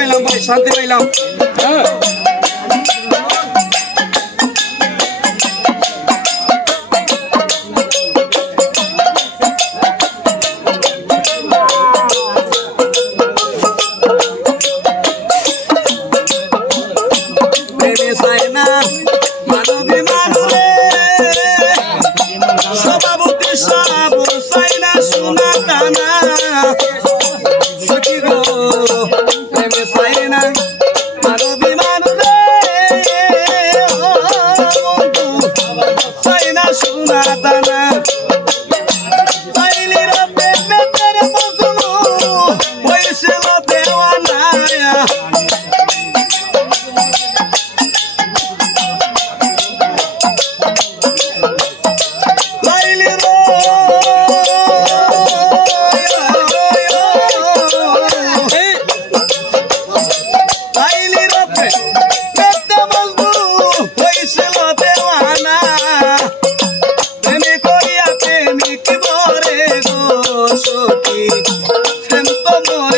পাইলাম ভাই শান্তি পাইলাম হ্যাঁ Shabbat Shalom, Sayyidina Sunatana. tempo no